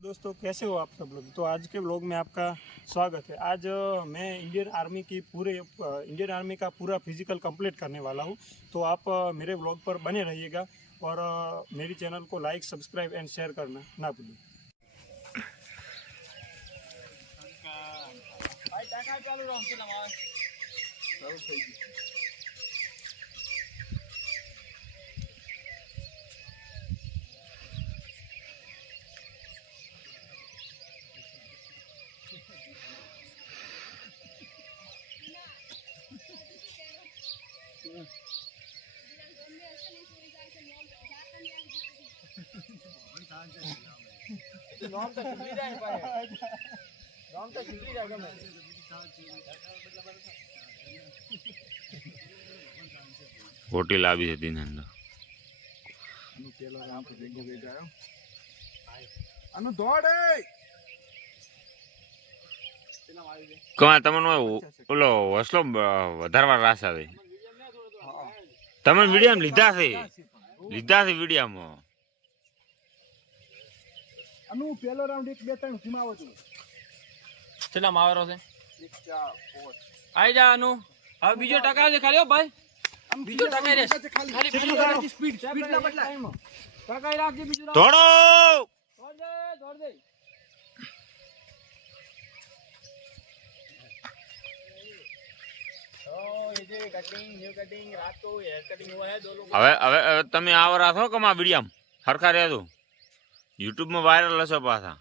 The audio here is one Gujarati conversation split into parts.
दोस्तों कैसे हो आप सब लोग। तो आज के व्लॉग में आपका स्वागत है। आज मैं इंडियन आर्मी का पूरा फिजिकल कंप्लीट करने वाला हूं। तो आप मेरे व्लॉग पर बने रहिएगा और मेरी चैनल को लाइक, सब्सक्राइब एंड शेयर करना ना भूलिए। હોટેલ આવી હતી ને કમા તમને ઓલો વસલો વધારવા રાસ આવે તમે વિડીયો લીધા છે વિડીયોમાં અનુ પેલો રાઉન્ડ 1 2 3 ઘુમાવો છો ચલા માવેરો છે 1 4 5 આઈ જા અનુ હવે બીજો ટકા છે ખાલી ભાઈ બીજો ટકા રે ખાલી સ્પીડ ના બદલાય ટકા રાખજે બીજો દોડો દોડ દે હવે તમે આવરા છો કમા વિડીયો હરખા રહ્યા છો યુટ્યુબ માં વાયરલ હશો પાછા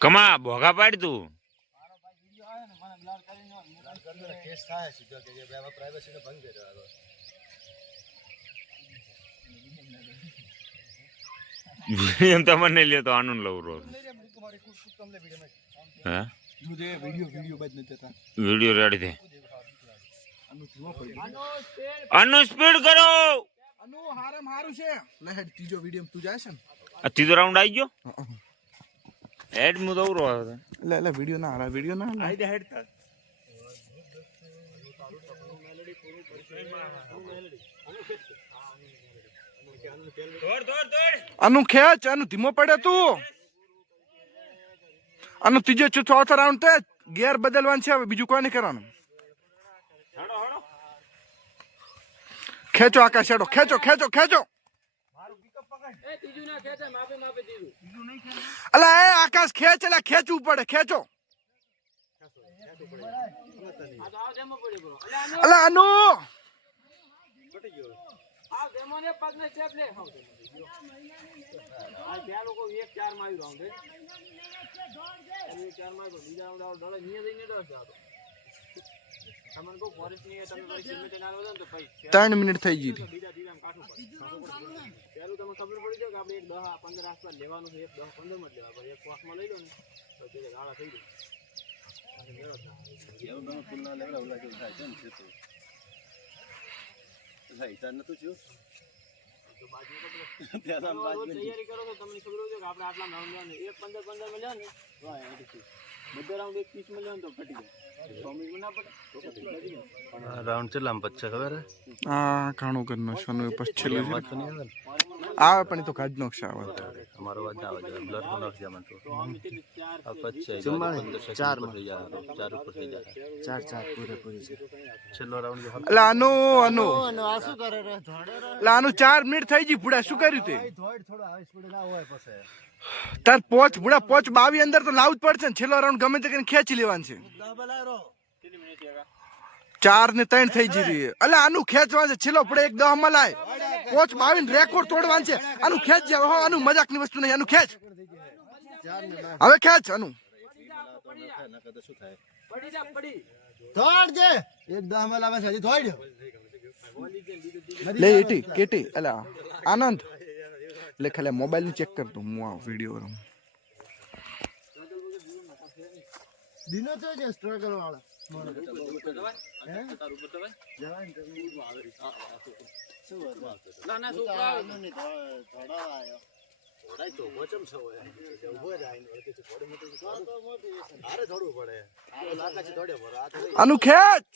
કમા ભોગા પાડ તું તમને લે તો આનંદ લઉં રોજ वीडियो रेडी थे अनु स्पीड करो અનુ હારમ હારું છે લે હેડ ત્રીજો વિડિયો તું જાય છે ને तीसरो राउंड आई गयो एड मु दौर લે લે વિડિયો ના આ વિડિયો ના आई दे हेड तक અનુ ખેંચ અનુ ધીમો પડે તું અનુ ત્રીજો ચોથો રાઉન્ડ તે ગિયર બદલવાનું છે હવે બીજું કોઈ નહીં કરવાનું ખેંચો આકાશ હેડો ખેંચો ખેંચો ખેંચો એ ત્રીજું ના ખેંચે માપે ત્રીજું અલા એ આકાશ ખેંચ એલા ખેંચવું પડે ખેંચો આ ડેમો પડી ગયો અલા અનુ આ ડેમો ને પગ ને ચેપ લે આ બે લોકો 1 4 માં આવી રાઉન્ડ હે 4 માં બીજા રાઉન્ડ ડોળે નિયે દઈને ડોળ જાતો તમને કો ફોરેસ્ટ ની તમે ભાઈ સિમેન્ટ ના આવો તો ભાઈ 3 મિનિટ થઈ ગઈ હતી બીજા દીરામ કાઠું પડે પેલું તમને ખબર પડી જાય કે આપણે 1 10 15 આસપાસ લેવાનું છે 1 10 15 માં લેવા પર એક પાસમાં લઈ લો ને તો તે ગાળા થઈ જાય એવું તમે ફૂલના લેવડા ઓલા જેવું થાય છે ને છે તો ભાઈ તાર નતું થયું તો બાજુ તૈયારી કરો તો તમને ખબર હોય કે આપણે આટલા રાઉન્ડ લેવાનું 1 15 15 માં લેવાનું વાહ એટી બધા રાઉન્ડ 1 30 માં લેવાનું તો ફટી જાય પ્રોમિસ ના પડે તો ફટી જાય રાઉન્ડ ચલામ પચ્ચા ખબર હે આ ઘણું કરનો શનુ પછી છેલ્લે આવે પણ તો કાઢ નોક્ષ આવે અમારો વાત ના આવે બ્લડ નો નોક્ષ જામન તો આ પચ્ચા 4 માં થઈ જાય 4 ઉપર થઈ જાય 4 પૂરે પૂરી છે છેલ્લો રાઉન્ડ અલા અનુ અનુ આ શું કરે રે ધોડે રે અલા અનુ 4 મિનિટ થઈ ગઈ ભૂડા શું કર્યું તે ધોડ થોડો આવી સ્પીડ ના હોય પછી તાર પોચ ભૂડા પોચ 22 અંદર તો લાવું જ પડશે ને છેલ્લો રાઉન્ડ ગમે તે કરીને ખેંચી લેવાનું છે 4 ને 3 થઈ જઈ રહી અલા આનું ખેંચવા છે છેલ્લો પડે 1 10 માં લાય પોચ 22 રેકોર્ડ તોડવાનું છે આનું ખેંચ જાવ હો આનું મજાકની વસ્તુ નહીં આનું ખેંચ હવે ખેંચ આનું ધોડ દે 1 10 માં લાવે છે હજી ધોડ લે એટી કેટી અલા આનંદ લે ખાલી મોબાઈલ નું ચેક કર તું હું આ વિડિયો રમ દિનો તો જે સ્ટ્રગલ વાળા ના ના છોકરા આનું ખેંચ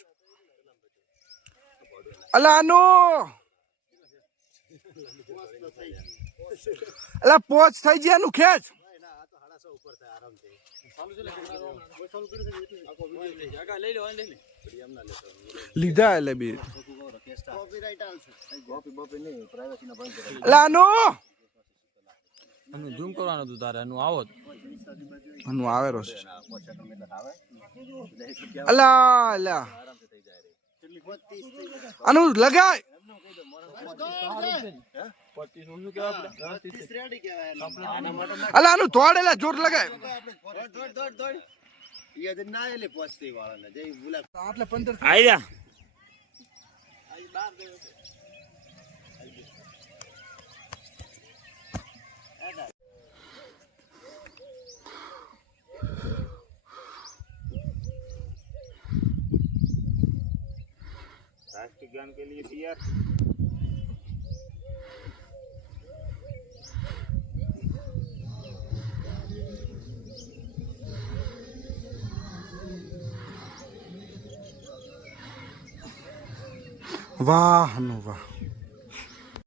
અલા આનું અલા પોચ થઈ ગયા આનું ખેંચ લીધા એટલે બી અલા આનું ઝૂમ કરવાનું હતું તારે એનું આવો આનું આવેરો છે અલા અલા આનું લગાય અલા આનું થોડ એટલે જોર લગાય આટલે 15 આવી જા राष्ट्रीय ज्ञान के लिए तैयार વાહ નું વાહ